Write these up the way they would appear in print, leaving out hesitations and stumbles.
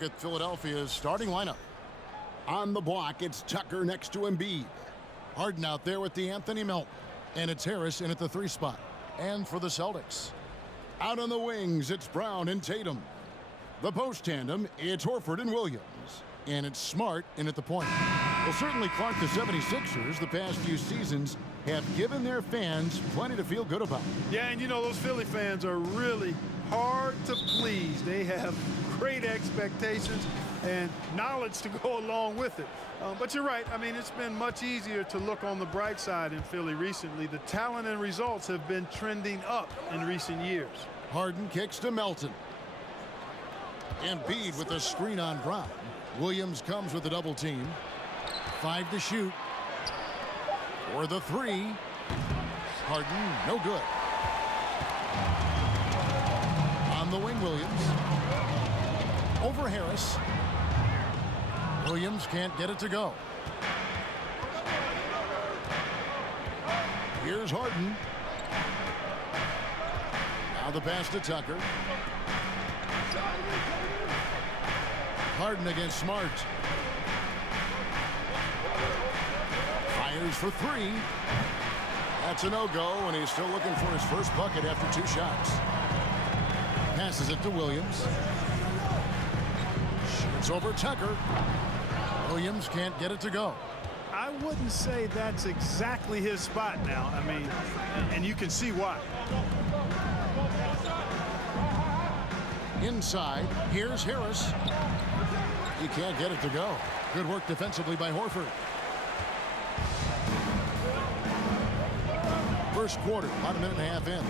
look at Philadelphia's starting lineup. On the block, it's Tucker next to Embiid. Harden out there with the Anthony Melton. And it's Harris in at the 3 spot. And for the Celtics, out on the wings, it's Brown and Tatum. The post tandem, it's Horford and Williams. And it's Smart in at the point. Well, certainly, Clark, the 76ers, the past few seasons, have given their fans plenty to feel good about. Yeah, and you know, those Philly fans are really hard to please. They have great expectations and knowledge to go along with it. But you're right. I mean, it's been much easier to look on the bright side in Philly recently. The talent and results have been trending up in recent years. Harden kicks to Melton. Embiid with a screen on Brown. Williams comes with a double team. 5 to shoot. For the 3. Harden, no good. On the wing, Williams. Over Harris. Williams can't get it to go. Here's Harden. Now the pass to Tucker. Harden against Smart. Fires for 3. That's a no-go, and he's still looking for his first bucket after 2 shots. Passes it to Williams. Shoots over Tucker. Williams can't get it to go. I wouldn't say that's exactly his spot now. I mean, and you can see why. Inside, here's Harris. He can't get it to go. Good work defensively by Horford. First quarter, about a minute and a half in.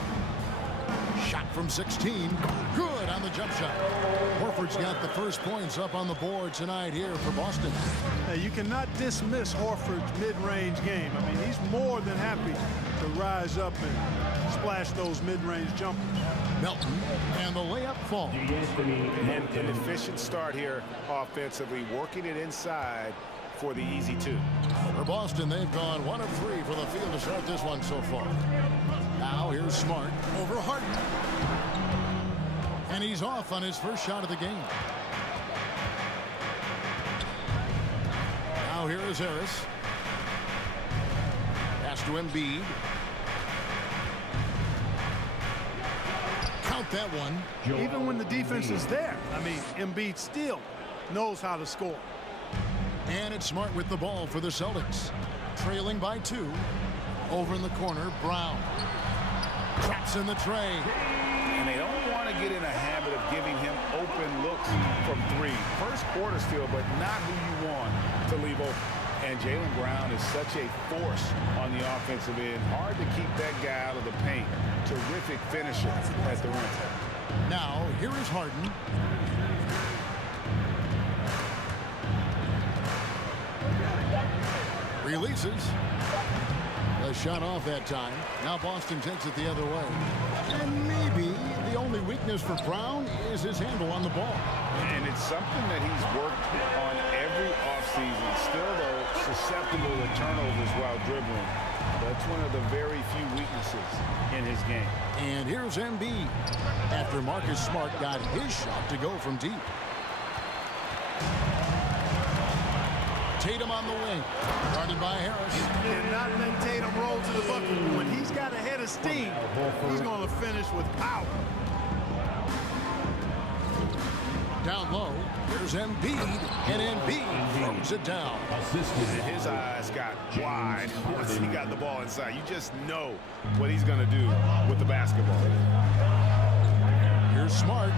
Shot from 16. Good on the jump shot. Horford's got the first points up on the board tonight here for Boston. Hey, you cannot dismiss Horford's mid-range game. I mean, he's more than happy to rise up and splash those mid-range jumpers. Melton, and the layup falls. An efficient start here offensively, working it inside for the easy 2. For Boston, they've gone 1 of 3 for the field to start this one so far. Now here's Smart over Harden. And he's off on his first shot of the game. Now here is Harris. Pass to Embiid. Count that one. Even when the defense is there, I mean, Embiid still knows how to score. And it's Smart with the ball for the Celtics. Trailing by 2. Over in the corner, Brown. Traps in the tray. And they don't want to get in a habit of giving him open looks from 3. First quarter still, but not who you want to leave open. And Jaylen Brown is such a force on the offensive end. Hard to keep that guy out of the paint. Terrific finisher at the rim. Now, here is Harden. Releases. A shot off that time. Now Boston takes it the other way. And maybe the only weakness for Brown is his handle on the ball. And it's something that he's worked on every offseason. Still, though, susceptible to turnovers while dribbling. That's one of the very few weaknesses in his game. And here's Embiid after Marcus Smart got his shot to go from deep. Tatum on the wing, guarded by Harris. And not let Tatum roll to the bucket. When he's got a head of steam, he's going to finish with power. Down low, here's Embiid, and Embiid throws it down. And his eyes got wide once he got the ball inside. You just know what he's going to do with the basketball. Here's Smart,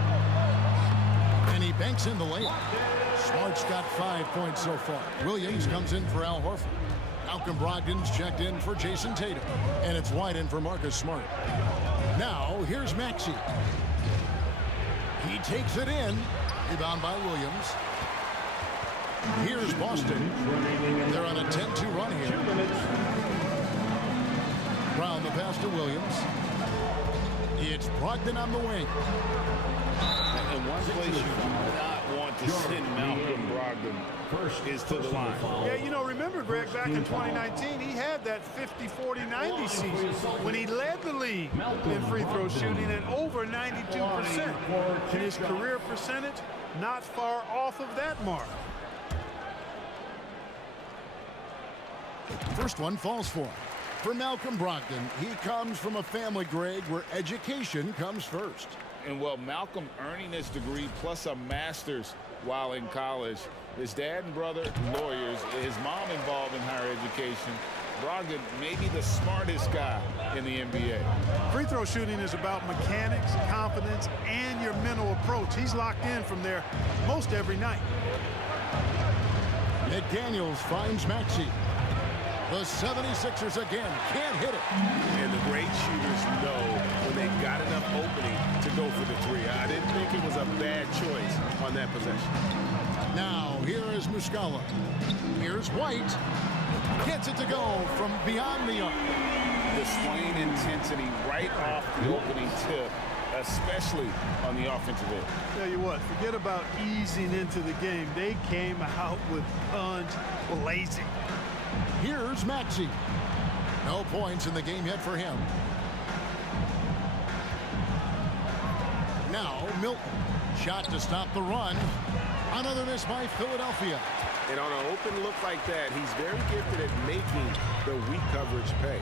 and he banks in the layup. Smart's got 5 points so far. Williams comes in for Al Horford. Malcolm Brogdon's checked in for Jason Tatum. And it's wide in for Marcus Smart. Now, here's Maxey. He takes it in. Rebound by Williams. Here's Boston. They're on a 10-2 run here. Brown the pass to Williams. It's Brogdon on the wing. And one place you do not want to send Malcolm Brogdon is to the line. Yeah, you know, remember, Greg, back in 2019, he had that 50-40-90 season when he led the league in free throw shooting at over 92%. And his career percentage not far off of that mark. First one falls for him. For Malcolm Brogdon, he comes from a family, Greg, where education comes first. And well, Malcolm earning his degree plus a master's while in college. His dad and brother, lawyers. His mom involved in higher education. Brogdon may be the smartest guy in the NBA. Free throw shooting is about mechanics, confidence, and your mental approach. He's locked in from there most every night. McDaniels finds Maxey. The 76ers again can't hit it. And the great shooters know when they've got enough opening to go for the three. I didn't think it was a bad choice on that possession. Now, here is Muscala. Here's White. Gets it to go from beyond the arc. Displaying intensity right off the opening tip, especially on the offensive end. Tell you what, forget about easing into the game. They came out with guns blazing. Here's Maxey. No points in the game yet for him. Now Milton. Shot to stop the run. Another miss by Philadelphia. And on an open look like that, he's very gifted at making the weak coverage pay.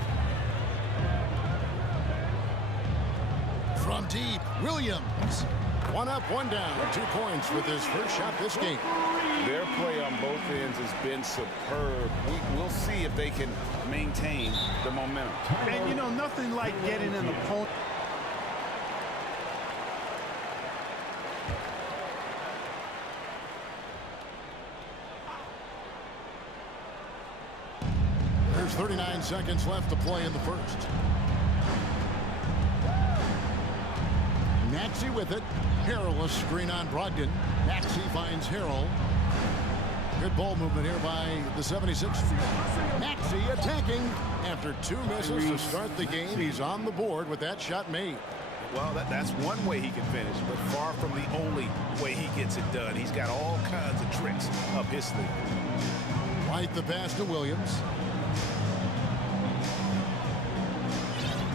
From deep, Williams. One up, one down. 2 points with his first shot this game. Their play on both ends has been superb. We'll see if they can maintain the momentum. And you know, nothing like getting an opponent. There's 39 seconds left to play in the first. Maxey with it. Harrell, a screen on Brogdon. Maxey finds Harrell. Good ball movement here by the 76ers. Maxey attacking. After 2 misses to start the game, he's on the board with that shot made. Well, that's one way he can finish, but far from the only way he gets it done. He's got all kinds of tricks up his sleeve. White the pass to Williams.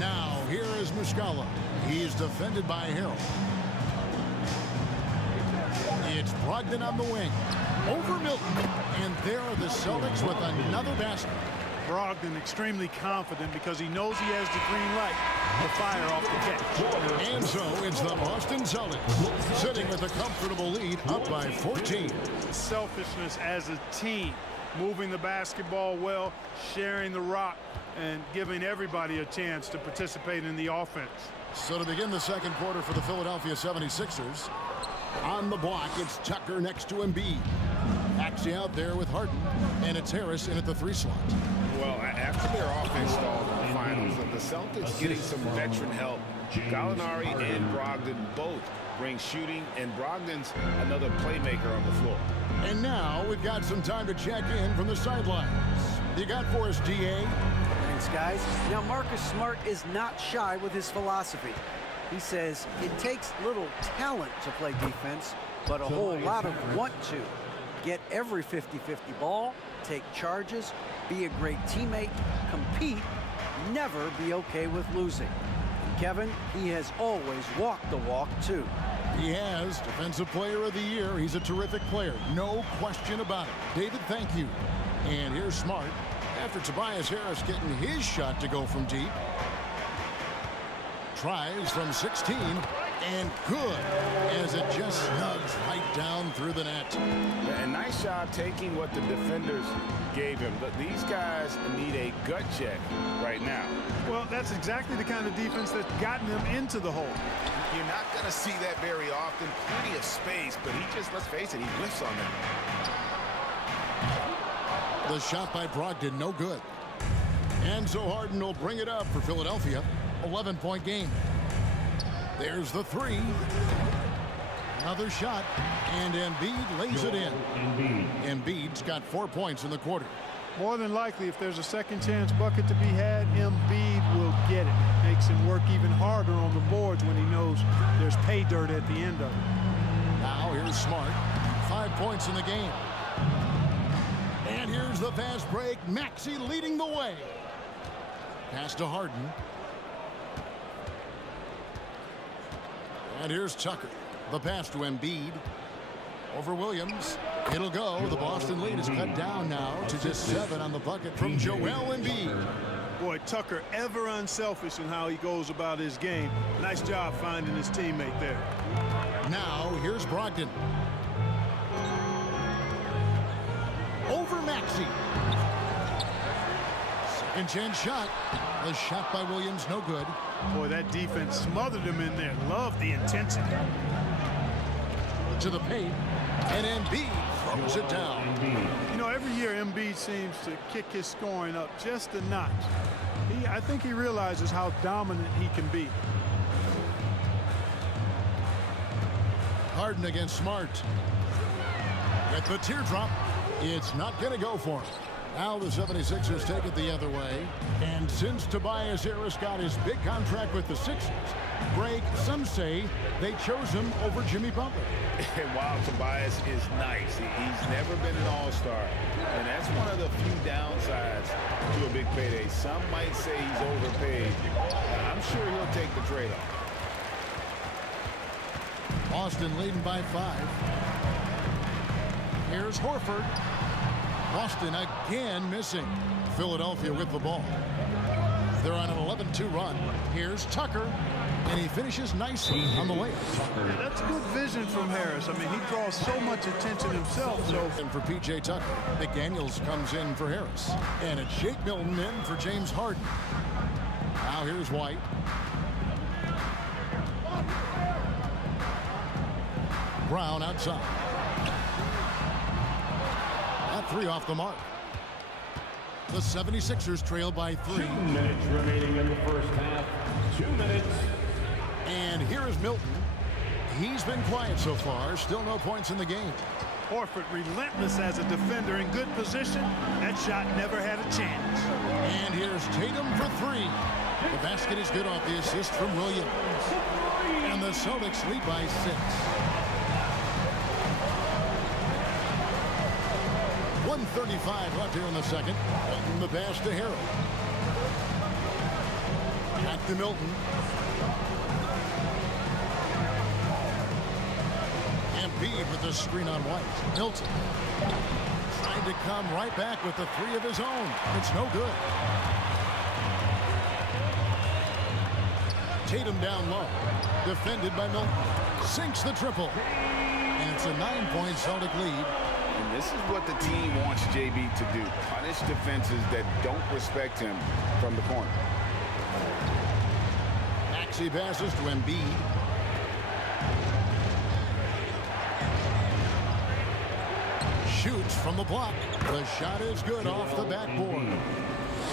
Now, here is Muscala. He's defended by Harrell. It's Brogdon on the wing. Over Milton. And there are the Celtics with another basket. Brogdon extremely confident because he knows he has the green light to fire off the catch. And so it's the Boston Celtics sitting with a comfortable lead up by 14. Selfishness as a team. Moving the basketball well, sharing the rock, and giving everybody a chance to participate in the offense. So to begin the second quarter for the Philadelphia 76ers, on the block, it's Tucker next to Embiid. Maxey out there with Harden, and it's Harris in at the 3 slot. Well, after their offense stalled in the finals, the Celtics getting some veteran help. Gallinari and Brogdon both bring shooting, and Brogdon's another playmaker on the floor. And now we've got some time to check in from the sidelines. You got for us, DA? Thanks, guys. Now, Marcus Smart is not shy with his philosophy. He says it takes little talent to play defense, but a whole lot of want to. Get every 50-50 ball, take charges, be a great teammate, compete, never be okay with losing. And Kevin, he has always walked the walk, too. He has. Defensive Player of the Year. He's a terrific player. No question about it. David, thank you. And here's Smart. After Tobias Harris getting his shot to go from deep. Tries from 16. And good, as it just snugs right down through the net. And nice job taking what the defenders gave him. But these guys need a gut check right now. Well, that's exactly the kind of defense that's gotten them into the hole. You're not going to see that very often. Plenty of space, but he just, let's face it, he whiffs on that. The shot by Brogdon, no good. And so Harden will bring it up for Philadelphia. 11-point game. There's the 3. Another shot, and Embiid lays it in. Embiid's got 4 points in the quarter. More than likely, if there's a second chance bucket to be had, Embiid will get it. Makes him work even harder on the boards when he knows there's pay dirt at the end of it. Now here's Smart. 5 points in the game. And here's the fast break. Maxey leading the way. Pass to Harden. And here's Tucker. The pass to Embiid. Over Williams. It'll go. The Boston lead is cut down now to just 7 on the bucket from Joel Embiid. Boy, Tucker ever unselfish in how he goes about his game. Nice job finding his teammate there. Now here's Brogdon. Over Maxey. Second chance shot. The shot by Williams, no good. Boy, that defense smothered him in there. Love the intensity. To the paint. And Embiid throws it down. You know, every year Embiid seems to kick his scoring up just a notch. I think he realizes how dominant he can be. Harden against Smart. At the teardrop, it's not going to go for him. Now the 76ers take it the other way. And since Tobias Harris got his big contract with the Sixers, Greg, some say they chose him over Jimmy Butler. And while Tobias is nice, he's never been an all-star. And that's one of the few downsides to a big payday. Some might say he's overpaid. I'm sure he'll take the trade-off. Boston leading by 5. Here's Horford. Boston again missing. Philadelphia with the ball. They're on an 11-2 run. Here's Tucker, and he finishes nicely on the layup. Yeah, that's good vision from Harris. I mean, he draws so much attention himself. And for P.J. Tucker, McDaniels comes in for Harris. And it's Shake Milton in for James Harden. Now here's White. Brown outside. That 3 off the mark. The 76ers trail by 3. 2 minutes remaining in the first half. 2 minutes. And here is Milton. He's been quiet so far. Still no points in the game. Horford relentless as a defender in good position. That shot never had a chance. And here's Tatum for 3. The basket is good off the assist from Williams. And the Celtics lead by 6. 1:35 left here in the second. Milton the pass to Harrell. Back to Milton. Embiid with the screen on White. Milton trying to come right back with the 3 of his own. It's no good. Tatum down low. Defended by Milton. Sinks the triple. And it's a 9-point Celtic lead. And this is what the team wants JB to do. Punish defenses that don't respect him from the corner. Maxey passes to Embiid. Shoots from the block. The shot is good off the backboard.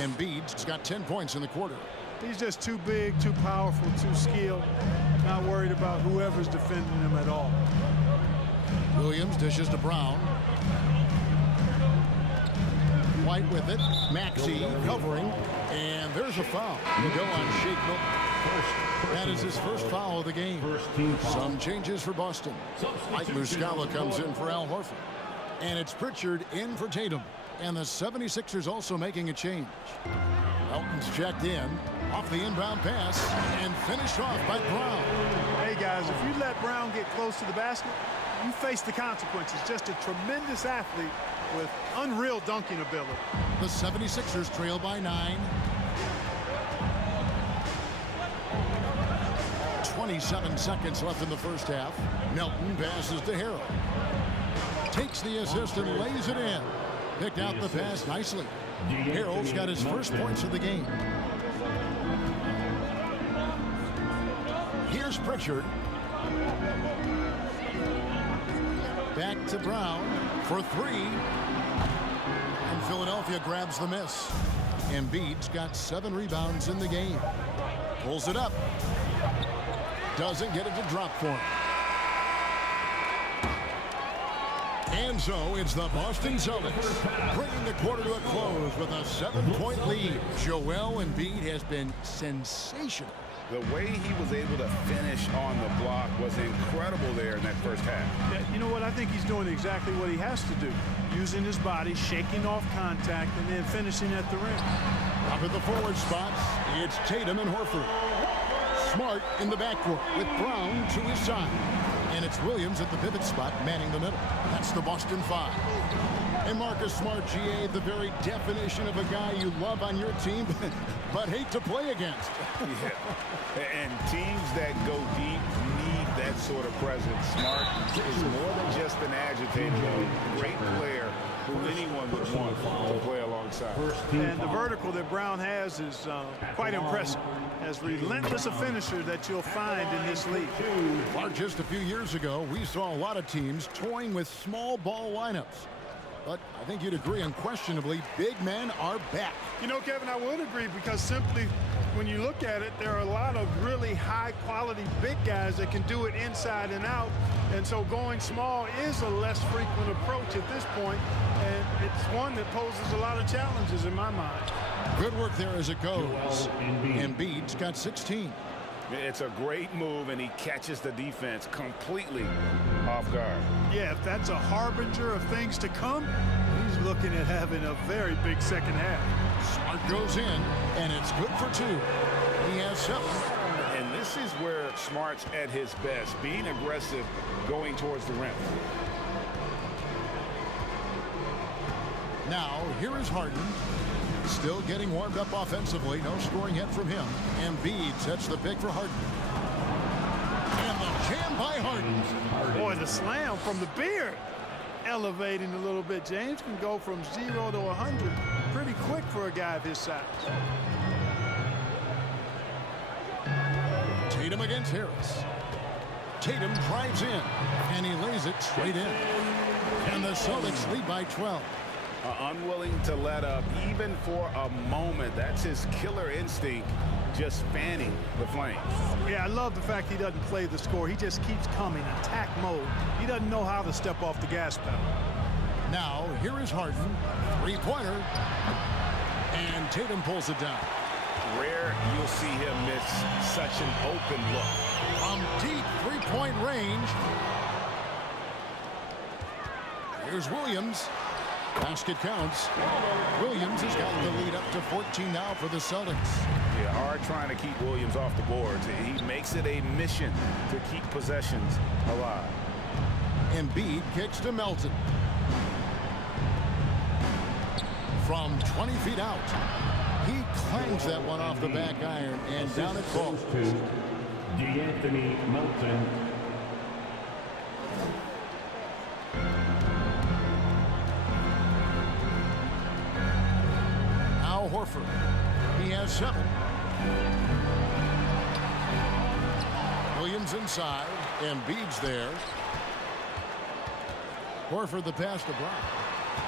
Embiid's got 10 points in the quarter. He's just too big, too powerful, too skilled. Not worried about whoever's defending him at all. Williams dishes to Brown. White with it. Maxey covering. And there's a foul. Will go on Shake Milton. That is his first foul of the game. Some changes for Boston. Mike Muscala comes in for Al Horford. And it's Pritchard in for Tatum. And the 76ers also making a change. Elton's checked in. Off the inbound pass. And finished off by Brown. Hey, guys, if you let Brown get close to the basket, you face the consequences. Just a tremendous athlete with unreal dunking ability. The 76ers trail by 9. 27 seconds left in the first half. Milton passes to Harrell. Takes the assist and lays it in. Picked out the pass nicely. Harrell's got his first points of the game. Here's Pritchard. Back to Brown for 3. And Philadelphia grabs the miss. Embiid's got 7 rebounds in the game. Pulls it up. Doesn't get it to drop for him. And so it's the Boston Celtics bringing the quarter to a close with a 7-point lead. Joel Embiid has been sensational The way he was able to finish on the block was incredible there in that first half. Yeah, you know what? I think he's doing exactly what he has to do. Using his body, shaking off contact, and then finishing at the rim. Up at the forward spots, it's Tatum and Horford. Smart in the backcourt with Brown to his side. And it's Williams at the pivot spot, manning the middle. That's the Boston Five. And Marcus Smart, GA, the very definition of a guy you love on your team, but hate to play against. Yeah. And teams that go deep need that sort of presence. Smart is more than just an agitator, a great player who anyone would want to play alongside. And the vertical that Brown has is quite impressive. As relentless a finisher that you'll find in this league. Mark, just a few years ago, we saw a lot of teams toying with small ball lineups. But I think you'd agree unquestionably, big men are back. You know, Kevin, I would agree because simply when you look at it, there are a lot of really high-quality big guys that can do it inside and out. And so going small is a less frequent approach at this point, and it's one that poses a lot of challenges in my mind. Good work there as it goes. Embiid's got 16. It's a great move, and he catches the defense completely off guard. Yeah, if that's a harbinger of things to come, he's looking at having a very big second half. Smart goes in, and it's good for 2. He has 7. And this is where Smart's at his best, being aggressive, going towards the rim. Now, here is Harden. Still getting warmed up offensively. No scoring yet from him. Embiid sets the pick for Harden. And the jam by Harden. Boy, the slam from the beard. Elevating a little bit. James can go from 0 to 100 pretty quick for a guy of his size. Tatum against Harris. Tatum drives in, and he lays it straight in. And the Celtics lead by 12. Unwilling to let up even for a moment. That's his killer instinct, just fanning the flames. Yeah, I love the fact he doesn't play the score. He just keeps coming, attack mode. He doesn't know how to step off the gas pedal. Now, here is Harden. Three-pointer. And Tatum pulls it down. Rare you'll see him miss such an open look. From deep three-point range. Here's Williams. Basket counts. Williams has got the lead up to 14 now for the Celtics. Yeah, hard trying to keep Williams off the boards. He makes it a mission to keep possessions alive. Embiid kicks to Melton. From 20 feet out. He clangs that one off the back iron and down it falls. D'Anthony Melton. Horford. He has 7. Williams inside. Embiid's there. Horford the pass to Brown.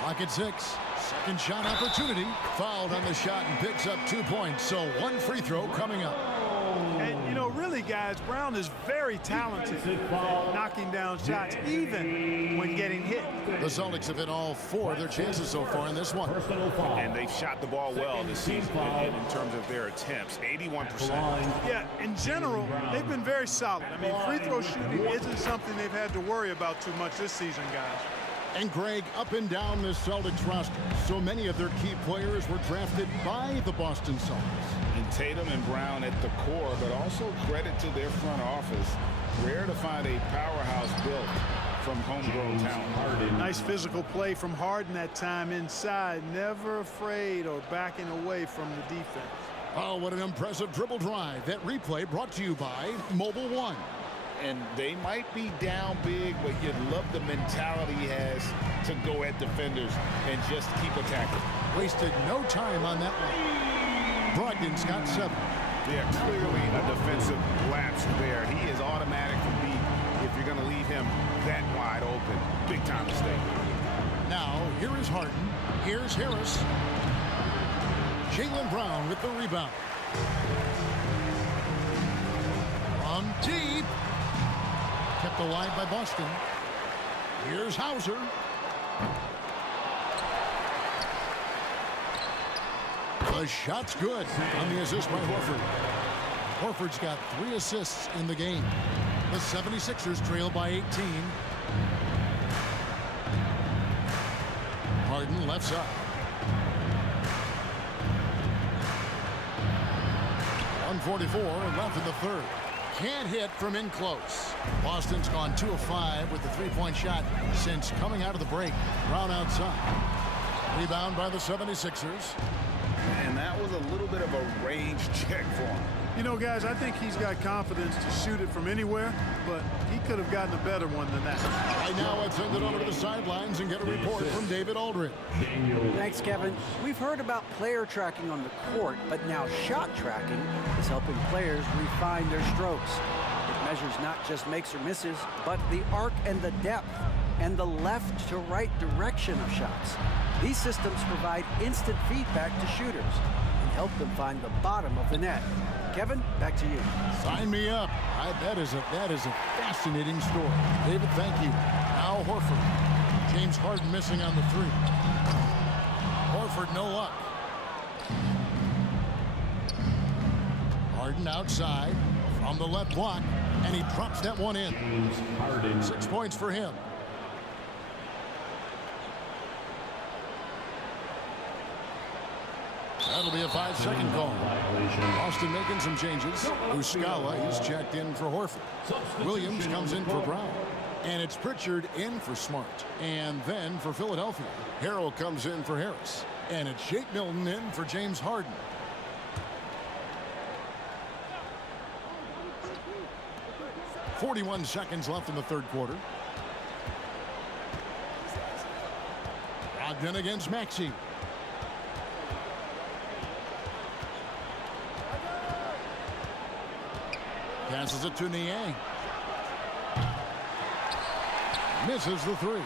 Clock at 6. Second shot opportunity. Fouled on the shot and picks up 2 points. So 1 free throw coming up. And, you know, really, guys, Brown is very talented at knocking down shots, even when getting hit. The Celtics have hit all 4 of their chances so far in this one. And they've shot the ball well this season in terms of their attempts, 81%. Yeah, in general, they've been very solid. I mean, free throw shooting isn't something they've had to worry about too much this season, guys. And Greg, up and down the Celtics roster, so many of their key players were drafted by the Boston Celtics. And Tatum and Brown at the core, but also credit to their front office. Rare to find a powerhouse built from homegrown talent. Nice physical play from Harden that time inside, never afraid or backing away from the defense. Oh, what an impressive dribble drive. That replay brought to you by Mobile One. And they might be down big, but you'd love the mentality he has to go at defenders and just keep attacking. Wasted no time on that one. Brogdon's got 7. Yeah, clearly a defensive lapse there. He is automatic from deep if you're going to leave him that wide open. Big time mistake. Now, here is Harden. Here's Harris. Jaylen Brown with the rebound. From deep. Kept alive by Boston. Here's Hauser. The shot's good on the assist by Horford. Horford's got 3 assists in the game. The 76ers trail by 18. Harden left side. 1:44 left in the third. Can't hit from in close. Boston's gone 2 of 5 with the 3-point shot since coming out of the break. Brown outside. Rebound by the 76ers. And that was a little bit of a range check for him. You know, guys, I think he's got confidence to shoot it from anywhere, but he could have gotten a better one than that. Right now, let's send it over to the sidelines and get a report from David Aldridge. Thanks, Kevin. We've heard about player tracking on the court, but now shot tracking is helping players refine their strokes. It measures not just makes or misses, but the arc and the depth and the left to right direction of shots. These systems provide instant feedback to shooters and help them find the bottom of the net. Kevin, back to you. Sign me up. That is a fascinating story. David, thank you. Now Horford. James Harden missing on the 3. Horford, no luck. Harden outside from the left block, and he drops that one in. 6 points for him. That'll be a 5-second call. Boston making some changes. Muscala, he's checked in for Horford. Williams comes in for Brown. And it's Pritchard in for Smart. And then for Philadelphia, Harrell comes in for Harris. And it's Shake Milton in for James Harden. .41 seconds left in the third quarter. Brogdon against Maxey. Passes it to Niang. Misses the 3.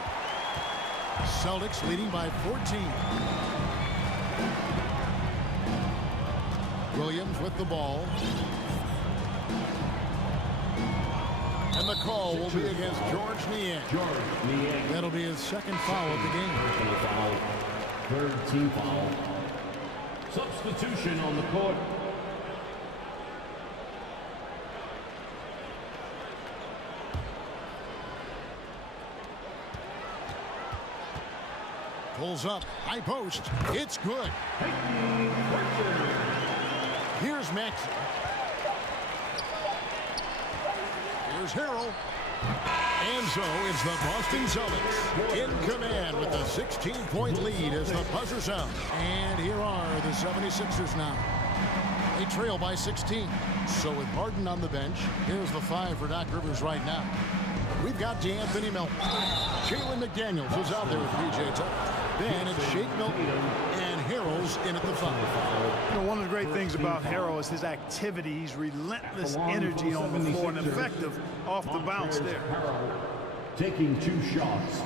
Celtics leading by 14. Williams with the ball. And the call will be against George Niang. That'll be his second foul of the game. Third team foul. Substitution on the court. Pulls up, high post. It's good. Here's Maxey. Here's Harrell. And so it's the Boston Celtics in command with a 16-point lead as the buzzer sounds. And here are the 76ers now. They trail by 16. So with Harden on the bench, here's the 5 for Doc Rivers right now. We've got D'Anthony Melton. Jalen McDaniels is out there with PJ Tucker. Then it's Shake Milton and Harrell's in at the 5. You know, one of the great things about Harrell is his activity. He's relentless energy on the floor and effective off the bounce there. Taking 2 shots.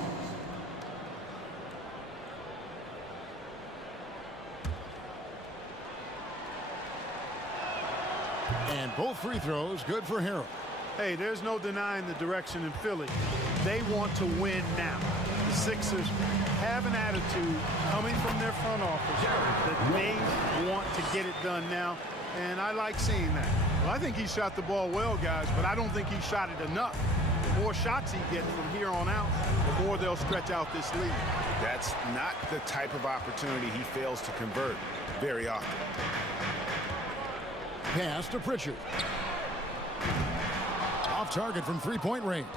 And both free throws good for Harrell. Hey, there's no denying the direction in Philly. They want to win now. The Sixers have an attitude coming from their front office that they want to get it done now, and I like seeing that. Well, I think he shot the ball well, guys, but I don't think he shot it enough. The more shots he gets from here on out, the more they'll stretch out this lead. That's not the type of opportunity he fails to convert very often. Pass to Pritchard. Off target from 3-point range.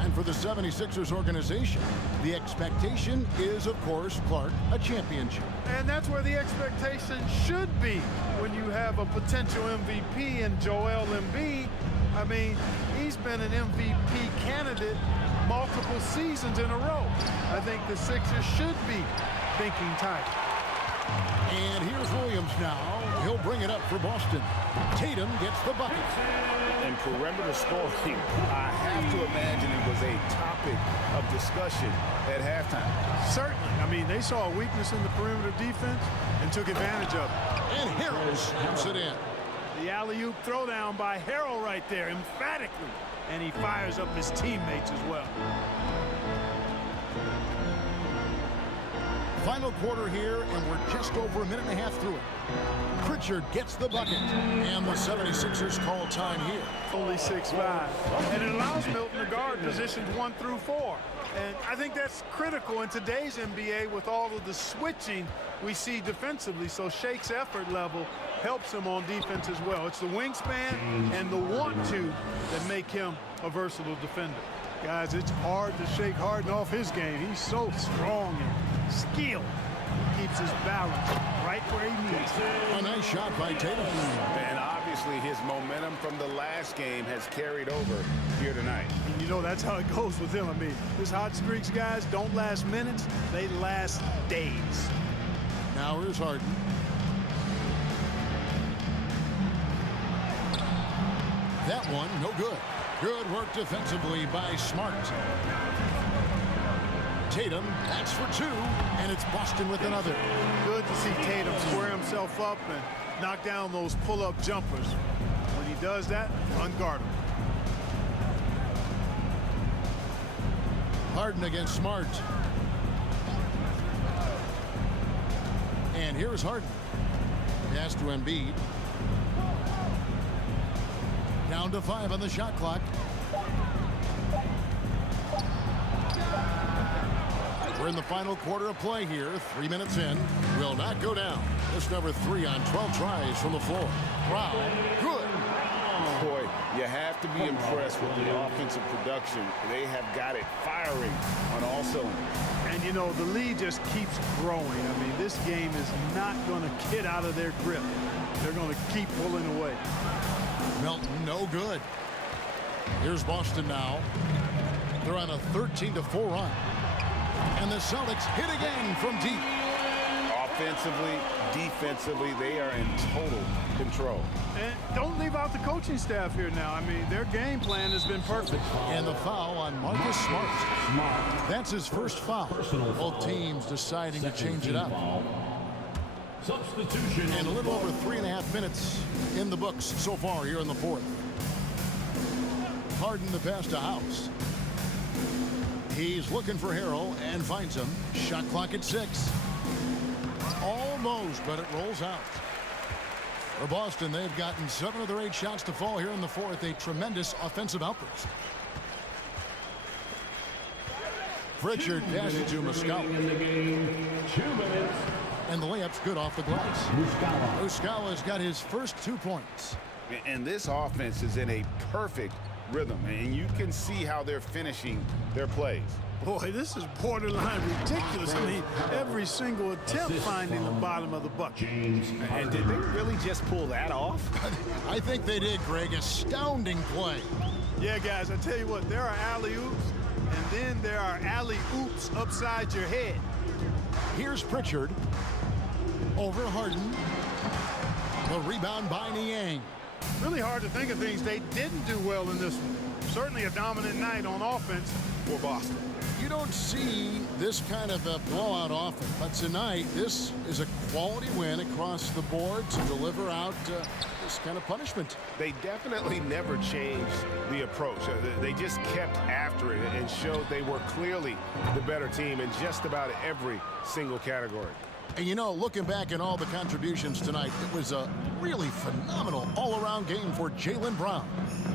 And for the 76ers organization, the expectation is, of course, Clark, a championship. And that's where the expectation should be when you have a potential MVP in Joel Embiid. I mean, he's been an MVP candidate multiple seasons in a row. I think the Sixers should be thinking tight. And here's Williams now. He'll bring it up for Boston. Tatum gets the bucket. And perimeter scoring, I have to imagine it was a topic of discussion at halftime. Certainly. I mean, they saw a weakness in the perimeter defense and took advantage of it. And Harrell snaps it in. The alley-oop throwdown by Harrell right there, emphatically. And he fires up his teammates as well. Final quarter here, and we're just over a minute and a half through it. Pritchard gets the bucket, and the 76ers call time here. Only 6'5", and it allows Milton to guard positions 1 through 4. And I think that's critical in today's NBA with all of the switching we see defensively. So Shake's effort level helps him on defense as well. It's the wingspan and the want-to that make him a versatile defender. Guys, it's hard to shake Harden off his game. He's so strong and skilled. He keeps his balance right where he needs it. A nice shot by Tatum. And obviously his momentum from the last game has carried over here tonight. And you know that's how it goes with him. I mean, his hot streaks, guys, don't last minutes. They last days. Now here's Harden. That one, no good. Good work defensively by Smart. Tatum, that's for 2, and it's Boston with another. Good to see Tatum square himself up and knock down those pull-up jumpers. When he does that, unguardable. Harden against Smart. And here's Harden. Pass to Embiid. Down to 5 on the shot clock. We're in the final quarter of play here. 3 minutes in. Will not go down. This number 3 on 12 tries from the floor. Wow. Good. Boy, you have to be impressed with the offensive production. They have got it firing on all cylinders. And, you know, the lead just keeps growing. I mean, this game is not going to get out of their grip. They're going to keep pulling away. Melton, no good. Here's Boston now. They're on a 13-4 run. And the Celtics hit again from deep. Offensively, defensively, they are in total control. And don't leave out the coaching staff here now. I mean, their game plan has been perfect. And the foul on Marcus Smart. That's his first foul. Both teams deciding to change it up. Substitution. And a little over 3.5 minutes in the books so far here in the fourth. Harden the pass to House. He's looking for Harrell and finds him. Shot clock at 6. Almost, but it rolls out. For Boston, they've gotten 7 of their 8 shots to fall here in the fourth. A tremendous offensive outburst. Pritchard passes to Muscala. In the game, 2 minutes. And the layup's good off the glass. Muscala's got his first 2 points. And this offense is in a perfect rhythm, and you can see how they're finishing their plays. Boy, this is borderline ridiculous. I mean, every single attempt finding the bottom of the bucket. And did they really just pull that off? I think they did, Greg. Astounding play. Yeah, guys, I tell you what, there are alley-oops, and then there are alley-oops upside your head. Here's Pritchard. Over Harden. The rebound by Niang. Really hard to think of things they didn't do well in this one. Certainly a dominant night on offense for Boston. You don't see this kind of a blowout often, but tonight this is a quality win across the board to deliver out this kind of punishment. They definitely never changed the approach. They just kept after it and showed they were clearly the better team in just about every single category. And you know, looking back at all the contributions tonight, it was a really phenomenal all-around game for Jaylen Brown.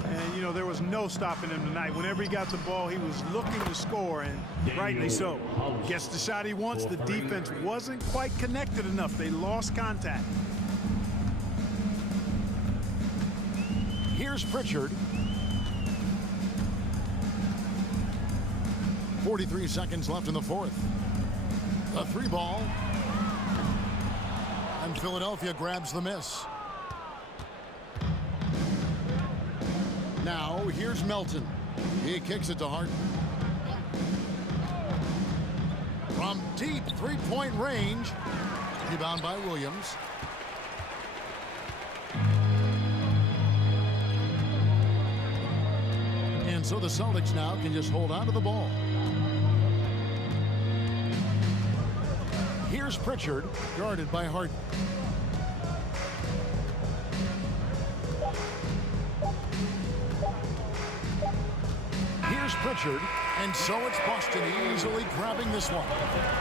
And, you know, there was no stopping him tonight. Whenever he got the ball, he was looking to score, and rightly so. Gets the shot he wants. The defense wasn't quite connected enough. They lost contact. Here's Pritchard. 43 seconds left in the fourth. A 3-ball. And Philadelphia grabs the miss. Now, here's Melton. He kicks it to Harden. From deep 3-point range. Rebound by Williams. And so the Celtics now can just hold on to the ball. Here's Pritchard, guarded by Harden. Here's Pritchard. And so it's Boston easily grabbing this one.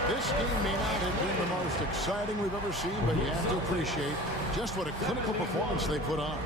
This game may not have been the most exciting we've ever seen, but you have to appreciate just what a clinical performance they put on.